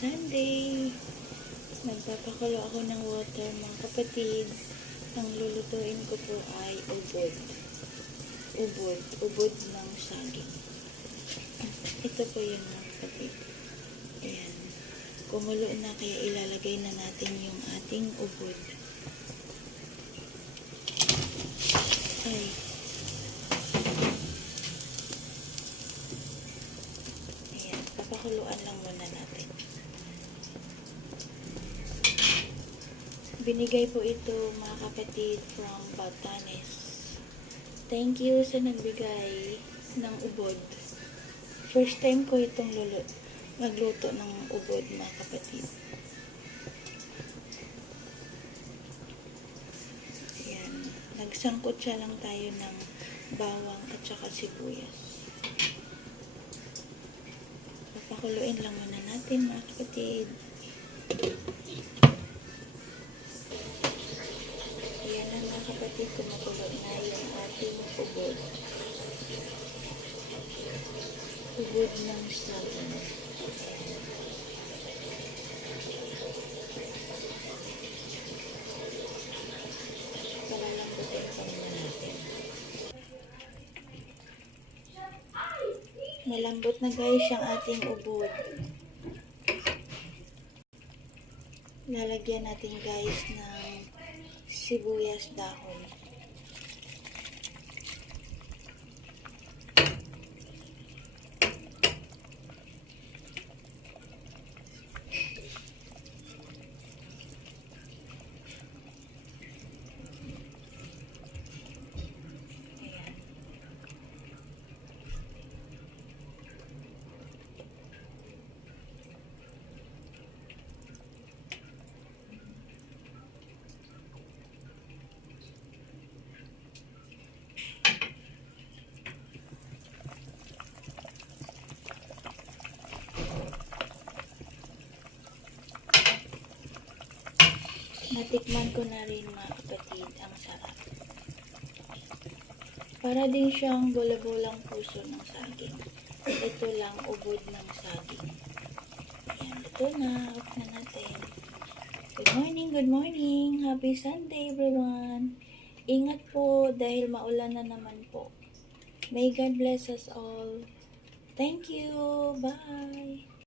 Sunday! Nagpapakulo ako ng water mga kapatid. Ang lulutuin ko po ay ubod. Ubod. Ubod ng saging. Ito po yun mga kapatid. Ayan. Kumulo na kaya ilalagay na natin yung ating ubod. Ay. Ayan. Papakuluan lang muna natin. Binigay po ito mga kapatid from Batanes. Thank you sa nagbigay ng ubod. First time ko itong lulu magluto ng ubod mga kapatid. Ayan. Nagsangkot siya lang tayo ng bawang at saka sibuyas. Papakuluin lang muna natin mga kapatid. Kapatid, kumukulo na yung ating ubod. Ubod ng saging. Palalambutin. Malambot na guys yung ating ubod. Lalagyan natin guys ng sibuyas dahon. Natikman ko na rin mga kapatid, ang sarap. Para din siyang bola-bolang puso ng saging. Ito lang ubod ng saging. Ayan, ito na. Off na natin. Good morning, good morning. Happy Sunday everyone. Ingat po dahil maulan na naman po. May God bless us all. Thank you. Bye.